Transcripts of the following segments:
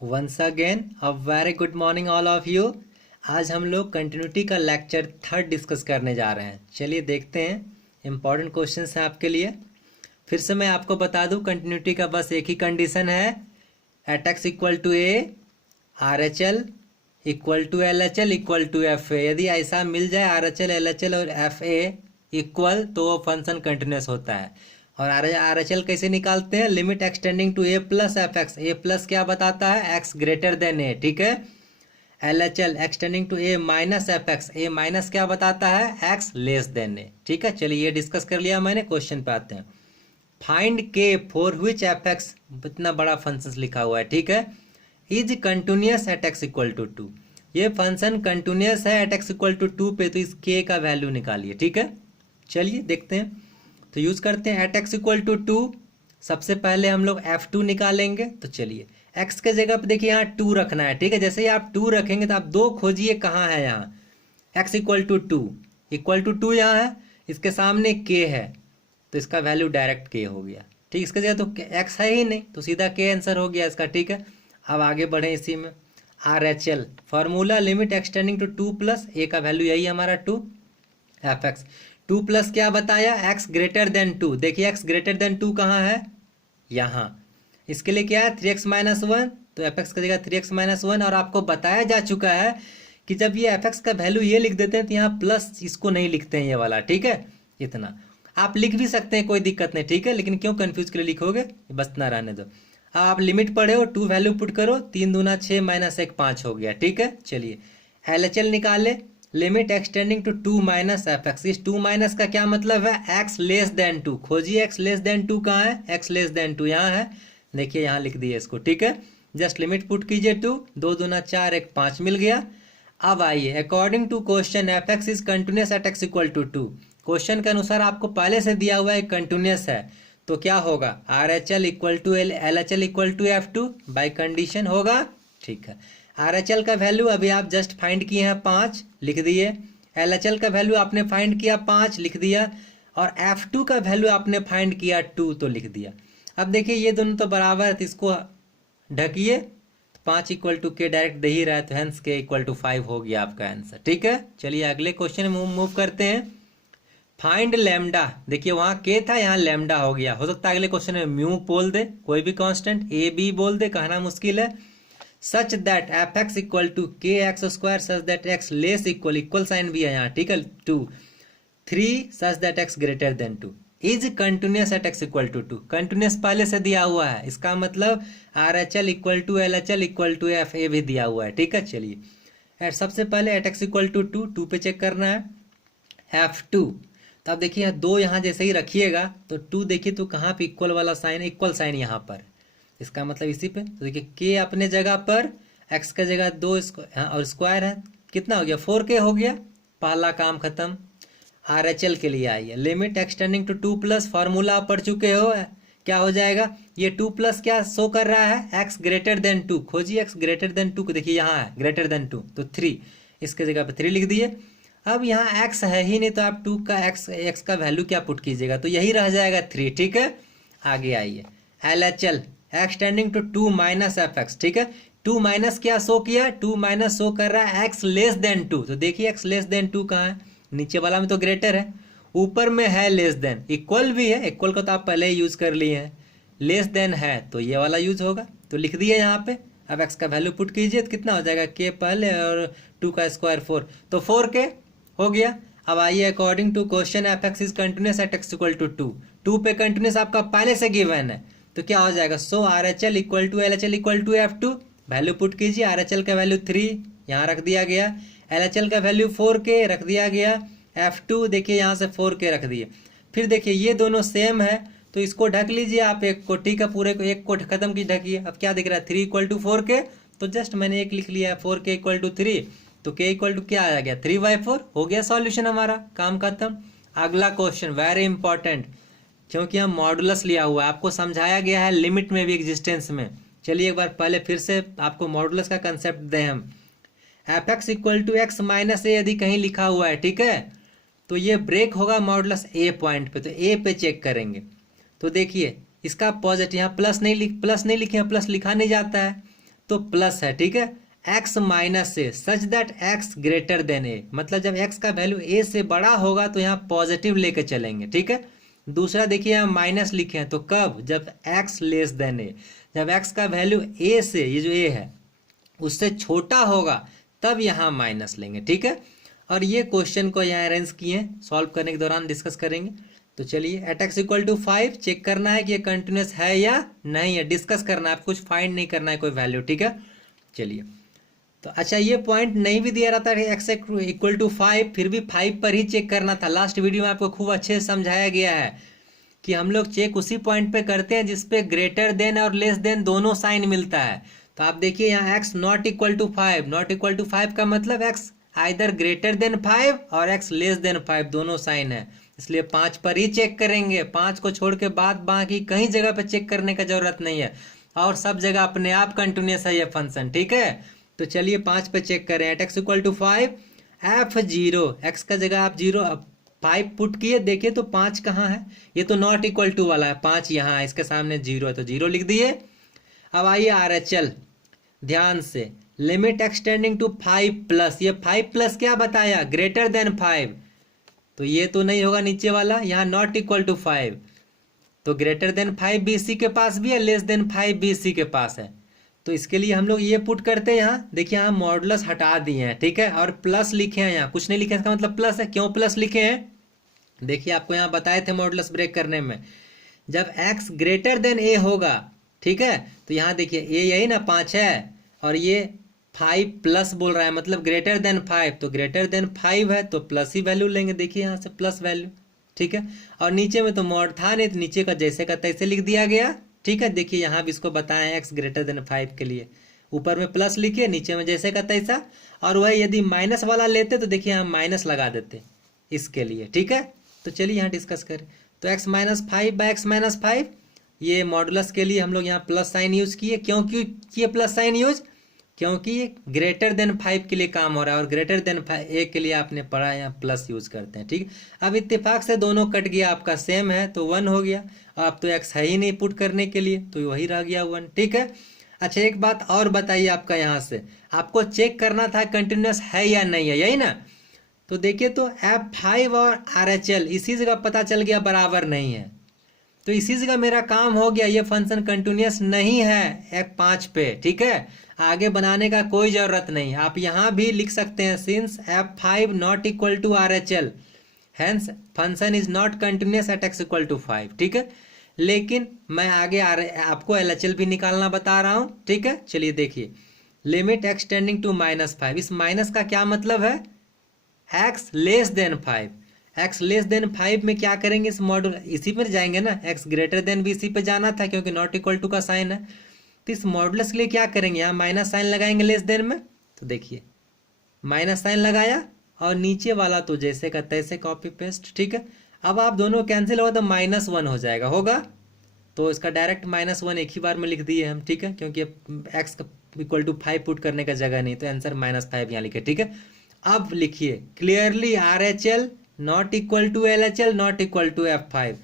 Once again a very good morning all of you. आज हम लोग कंटिन्यूटी का लेक्चर 3 डिस्कस करने जा रहे हैं। चलिए देखते हैं, इंपॉर्टेंट क्वेश्चंस हैं आपके लिए। फिर से मैं आपको बता दूं, कंटिन्यूटी का बस एक ही कंडीशन है, at x equal to a R H L equal to L H L equal to f a. यदि ऐसा मिल जाए R H L H H L f a equal, तो वो फंक्शन कंटिन्यूस होता है। और आर एच एल कैसे निकालते हैं? Limit x tending to a plus f x. A plus क्या बताता है? एक्स ग्रेटर देन ए, ठीक है। L H L x tending to a minus f x. A minus क्या बताता है? एक्स लेस देन ए, ठीक है। चलिए ये डिस्कस कर लिया मैंने, क्वेश्चन पे आते हैं। फाइंड के फॉर विच एफ एक्स, इतना बड़ा फंक्शन लिखा हुआ है, ठीक है, is continuous at x equal to 2। ये फंक्शन कंटिन्यूस है एट एक्स इक्वल टू 2 पे, तो इस के का वैल्यू निकालिए, ठीक है। चलिए देखते हैं, तो यूज करते हैं एट एक्स इक्वल टू 2। सबसे पहले हम लोग F2 निकालेंगे। तो चलिए x के जगह पे देखिए यहाँ 2 रखना है, ठीक है। जैसे ही आप 2 रखेंगे तो आप 2 खोजिए कहाँ है, यहाँ x equal to 2, equal to 2 यहाँ है, इसके सामने k है, तो इसका वैल्यू डायरेक्ट k हो गया, ठीक। इसके जगह तो x है ही नहीं, तो सीधा k आंसर हो गया इसका, ठीक है। अब आगे बढ़े इसी में, R H L formula limit x tending to 2 plus a का वैल्यू यही हमारा 2 एफ एक्स। 2 प्लस क्या बताया? x greater than 2। देखिए x ग्रेटर देन 2 कहाँ है? यहाँ। इसके लिए क्या है? 3x माइनस 1, तो एफ एक्स की जगह 3x माइनस 1। और आपको बताया जा चुका है कि जब ये एफ एक्स का वैल्यू ये लिख देते हैं तो यहाँ प्लस इसको नहीं लिखते हैं, ये वाला, ठीक है। इतना आप लिख भी सकते हैं, कोई दिक्कत नहीं, ठीक है, लेकिन क्यों कंफ्यूज के लिए लिखोगे, बस ना रहने दो। अब आप लिमिट पढ़े हो, 2 वैल्यू पुट करो, 3 दूना 6 माइनस 1 5 हो गया, ठीक है। चलिए एल एच एल निकाले, limit x tending to 2 minus f x. इस 2 माइनस का क्या मतलब है? X less than 2। खोजिए एक्स लेस देन 2 कहाँ है? एक्स लेस देन 2 यहाँ है, देखिए यहाँ लिख दिए इसको, ठीक है। जस्ट लिमिट पुट कीजिए 2, 2 दूना 4 1 5 मिल गया। अब आइए, according to question f x is continuous at x equal to 2। Question के अनुसार आपको पहले से दिया हुआ है कंटिन्यूस है, तो क्या होगा? R H L equal to L H L equal to f two by condition होगा, ठीक है। आर एच एल का वैल्यू अभी आप जस्ट फाइंड किए हैं 5, लिख दिए। एल एच एल का वैल्यू आपने फाइंड किया 5, लिख दिया। और एफ टू का वैल्यू आपने फाइंड किया 2, तो लिख दिया। अब देखिए ये दोनों तो बराबर है, तो इसको ढकिए, 5 इक्वल टू के डायरेक्ट दे ही रहा है, तो हेंस के इक्वल टू 5 हो गया आपका आंसर, ठीक है। चलिए अगले क्वेश्चन में मूव करते हैं। फाइंड लैम्डा, देखिए वहां के था, यहाँ लैम्डा हो गया। हो सकता है अगले क्वेश्चन में म्यू बोल दे, कोई भी कांस्टेंट, ए बी बोल दे, कहना मुश्किल है। Such that f x equal to k x square such that x less equal, equal sign भी है यहाँ, ठीक है, 2 3 such that x greater than 2 is continuous at x equal to 2। Continuous पहले से दिया हुआ है, इसका मतलब R H L equal to L H L equal to f a भी दिया हुआ है, ठीक है। चलिए सबसे पहले एट एक्स इक्वल टू 2 पे चेक करना है, F2। तो आप देखिए 2 यहाँ जैसे ही रखिएगा तो 2 देखिए तो कहाँ पे इक्वल वाला साइन, इक्वल साइन यहाँ पर, इसका मतलब इसी पे। तो देखिए के अपने जगह पर, x का जगह 2 और स्क्वायर है, कितना हो गया? 4k हो गया, पहला काम खत्म। आर एच एल के लिए आइए, limit x tending to 2 plus, formula आप पढ़ चुके हो, क्या हो जाएगा? ये 2 प्लस क्या शो कर रहा है? x greater than 2। खोजिए x greater than 2 को, देखिए यहाँ है ग्रेटर देन 2, तो 3, इसके जगह पे 3 लिख दिए। अब यहाँ x है ही नहीं, तो आप 2 का x का वैल्यू क्या पुट कीजिएगा? तो यही रह जाएगा 3, ठीक है। आगे आइए, L H L x tending to 2 minus f x, ठीक है। 2 माइनस क्या शो किया? 2 माइनस शो कर रहा है x लेस देन 2। तो देखिए x लेस देन 2 कहाँ है? नीचे वाला में तो ग्रेटर है, ऊपर में है लेस देन, इक्वल भी है, इक्वल को तो आप पहले ही यूज कर लिए हैं, लेस देन है तो ये वाला यूज होगा, तो लिख दिए यहाँ पे। अब x का वैल्यू पुट कीजिए तो कितना हो जाएगा? k पहले और 2 का स्क्वायर 4, तो 4k हो गया। अब आइए, according to question f x is continuous at x equal to 2 पे कंटिन्यूस आपका पहले से गिवन है, तो क्या हो जाएगा? So R H L equal to L H L equal to f two, value put कीजिए। आर एच एल का वैल्यू 3 यहाँ रख दिया गया, एल एच एल का वैल्यू 4k रख दिया गया, एफ टू देखिए यहाँ से 4k रख दिए। फिर देखिए ये दोनों सेम है, तो इसको ढक लीजिए आप एक को, ठीक है, पूरे को एक को खत्म की ढकिए। अब क्या दिख रहा है? 3 इक्वल टू 4k, तो जस्ट मैंने एक लिख लिया है, 4k इक्वल टू 3, तो k इक्वल टू क्या आ गया? 3/4 हो गया सॉल्यूशन, हमारा काम खत्म। अगला क्वेश्चन वेरी इंपॉर्टेंट, क्योंकि हम मॉडुलस लिया हुआ है, आपको समझाया गया है लिमिट में भी एग्जिस्टेंस में। चलिए एक बार पहले फिर से आपको मॉडुलस का कंसेप्ट दें हम। F x equal to x minus a यदि कहीं लिखा हुआ है, ठीक है, तो ये ब्रेक होगा मॉडुलस ए पॉइंट पे, तो ए पे चेक करेंगे। तो देखिए इसका पॉजिटिव, यहाँ प्लस नहीं लिखे हैं, प्लस लिखा नहीं जाता है, तो प्लस है, ठीक है। x minus a such that x greater than a, मतलब जब x का वैल्यू a से बड़ा होगा तो यहाँ पॉजिटिव लेके चलेंगे, ठीक है। दूसरा देखिए यहाँ माइनस लिखे हैं, तो कब, जब x लेस देन ए, जब x का वैल्यू a से, ये जो a है उससे छोटा होगा तब यहाँ माइनस लेंगे, ठीक है। और ये क्वेश्चन को यहाँ अरेंज किए, सॉल्व करने के दौरान डिस्कस करेंगे। तो चलिए at x equal to 5 check करना है कि ये कंटिन्यूस है या नहीं है, डिस्कस करना है, आप कुछ फाइंड नहीं करना है कोई वैल्यू, ठीक है। चलिए तो अच्छा, ये पॉइंट नहीं भी दिया रहता है x इक्वल टू 5, फिर भी 5 पर ही चेक करना था। लास्ट वीडियो में आपको खूब अच्छे से समझाया गया है कि हम लोग चेक उसी पॉइंट पे करते हैं जिसपे ग्रेटर देन और लेस देन दोनों साइन मिलता है। तो आप देखिए यहाँ x not equal to 5, not equal to 5 का मतलब x आइदर ग्रेटर देन 5 और x लेस देन 5 दोनों साइन है, इसलिए 5 पर ही चेक करेंगे। 5 को छोड़ के बाद बाकी कहीं जगह पे चेक करने का जरूरत नहीं है, और सब जगह अपने आप कंटिन्यूस है ये फंक्शन, ठीक है। तो चलिए 5 पे चेक करें। At x equal to 5 f0, x का जगह आप 0 5 पुट किए, देखिए तो 5 कहाँ है, ये तो नॉट इक्वल टू वाला है, 5 यहाँ है, इसके सामने 0 है तो 0 लिख दिए। अब आइए RHL, ध्यान से, लिमिट एक्सटेंडिंग टू 5 प्लस, ये 5 प्लस क्या बताया, ग्रेटर देन 5, तो ये तो नहीं होगा नीचे वाला, यहाँ नॉट इक्वल टू 5, तो ग्रेटर देन 5 भी इसी के पास भी है, लेस देन 5 भी इसी के पास है। तो इसके लिए हम लोग ये पुट करते हैं, यहाँ देखिए यहाँ मॉडुलस हटा दिए हैं, ठीक है, और प्लस लिखे हैं, यहाँ कुछ नहीं लिखे, इसका मतलब प्लस है। क्यों प्लस लिखे हैं, देखिए आपको यहाँ बताए थे मॉडुलस ब्रेक करने में, जब x ग्रेटर देन a होगा, ठीक है, तो यहाँ देखिए a यही ना 5 है, और ये 5 प्लस बोल रहा है, मतलब ग्रेटर देन 5, तो ग्रेटर देन 5 है तो प्लस ही वैल्यू लेंगे, देखिए यहाँ से प्लस वैल्यू, ठीक है। और नीचे में तो मॉड था नहीं, तो नीचे का जैसे का तैसे लिख दिया गया, ठीक है। देखिए यहाँ भी इसको बताएं x ग्रेटर देन 5 के लिए, ऊपर में प्लस लिखिए, नीचे में जैसे का तैसा, और वही यदि माइनस वाला लेते तो देखिए यहाँ माइनस लगा देते इसके लिए, ठीक है। तो चलिए यहाँ डिस्कस करें। तो x minus 5 by x minus 5, ये मॉडुलस के लिए हम लोग यहाँ प्लस साइन यूज किए। क्यों किए प्लस साइन यूज, क्योंकि ग्रेटर देन 5 के लिए काम हो रहा है, और ग्रेटर देन 5 के लिए आपने पढ़ा, यहाँ प्लस यूज करते हैं, ठीक है। अब इत्तेफाक से दोनों कट गया, आपका सेम है तो 1 हो गया, अब तो x है ही नहीं पुट करने के लिए, तो वही रह गया 1, ठीक है। अच्छा एक बात और बताइए, आपका यहाँ से आपको चेक करना था कंटिन्यूस है या नहीं है, यही ना। तो देखिए तो F5 और RHL इसी जगह पता चल गया बराबर नहीं है, तो इसी जगह मेरा काम हो गया, ये फंक्शन कंटिन्यूस नहीं है F5 पे, ठीक है। आगे बनाने का कोई जरूरत नहीं, आप यहाँ भी लिख सकते हैं, since F5 not equal to RHL hence function is not continuous at x equal to 5, ठीक है। लेकिन मैं आगे आपको LHL भी निकालना बता रहा हूँ, ठीक है। चलिए देखिए, लिमिट एक्सटेंडिंग टू -5, इस माइनस का क्या मतलब है, x less than 5, x less than 5 में क्या करेंगे, इस मॉडुल इसी पर जाएंगे ना, x ग्रेटर देन भी इसी पे जाना था क्योंकि नॉट इक्वल टू का साइन है। तो इस मॉडुलस के लिए क्या करेंगे, यहाँ माइनस साइन लगाएंगे लेस देन में, तो देखिए माइनस साइन लगाया, और नीचे वाला तो जैसे का तैसे कॉपी पेस्ट, ठीक है। अब आप दोनों कैंसिल होगा तो -1 हो जाएगा, होगा, तो इसका डायरेक्ट -1 एक ही बार में लिख दिए हम, ठीक है, क्योंकि x इक्वल टू 5 पुट करने का जगह नहीं, तो आंसर -5 यहाँ लिखे, ठीक है। अब लिखिए clearly RHL not equal to LHL not equal to F5,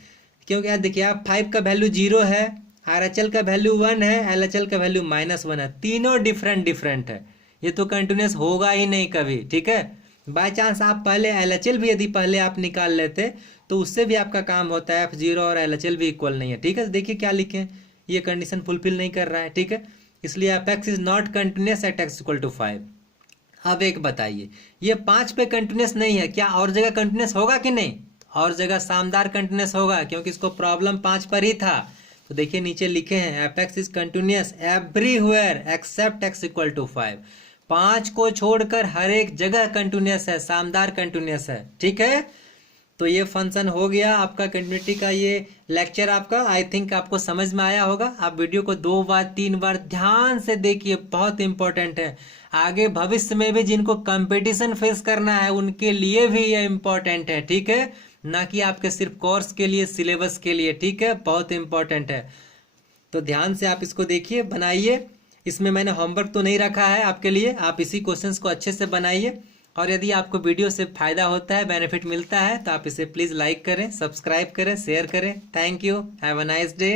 क्योंकि यार देखिए F5 का वैल्यू 0 है, RHL का वैल्यू 1 है, LHL का वैल्यू -1 है, तीनों डिफरेंट है, ये तो कंटिन्यूस होगा ही नहीं कभी, ठीक है। बाय चांस आप पहले LHL भी यदि पहले आप निकाल लेते तो उससे भी आपका काम होता है, F0 और LHL भी इक्वल नहीं है, ठीक है। देखिए क्या लिखे, ये कंडीशन फुलफिल नहीं कर रहा है, ठीक है, इसलिए Fx is not continuous at x equal to 5। अब एक बताइए, ये 5 पे कंटिन्यूस नहीं है, क्या और जगह कंटिन्यूस होगा कि नहीं, और जगह शानदार कंटिन्यूस होगा, क्योंकि इसको प्रॉब्लम 5 पर ही था। तो देखिए नीचे लिखे हैं Fx is continuous everywhere except x equal to 5, 5 को छोड़कर हर एक जगह कंटिन्यूस है, शानदार कंटिन्यूस है, ठीक है। तो ये फंक्शन हो गया आपका कंटिन्यूटी का ये लेक्चर, आपका आई थिंक आपको समझ में आया होगा। आप वीडियो को 2 बार 3 बार ध्यान से देखिए, बहुत इंपॉर्टेंट है, आगे भविष्य में भी जिनको कंपटीशन फेस करना है उनके लिए भी ये इम्पोर्टेंट है, ठीक है, ना कि आपके सिर्फ कोर्स के लिए, सिलेबस के लिए, ठीक है, बहुत इंपॉर्टेंट है। तो ध्यान से आप इसको देखिए, बनाइए, इसमें मैंने होमवर्क तो नहीं रखा है आपके लिए, आप इसी क्वेश्चंस को अच्छे से बनाइए, और यदि आपको वीडियो से फायदा होता है, बेनिफिट मिलता है, तो आप इसे प्लीज़ लाइक करें, सब्सक्राइब करें, शेयर करें। Thank you, have a nice day.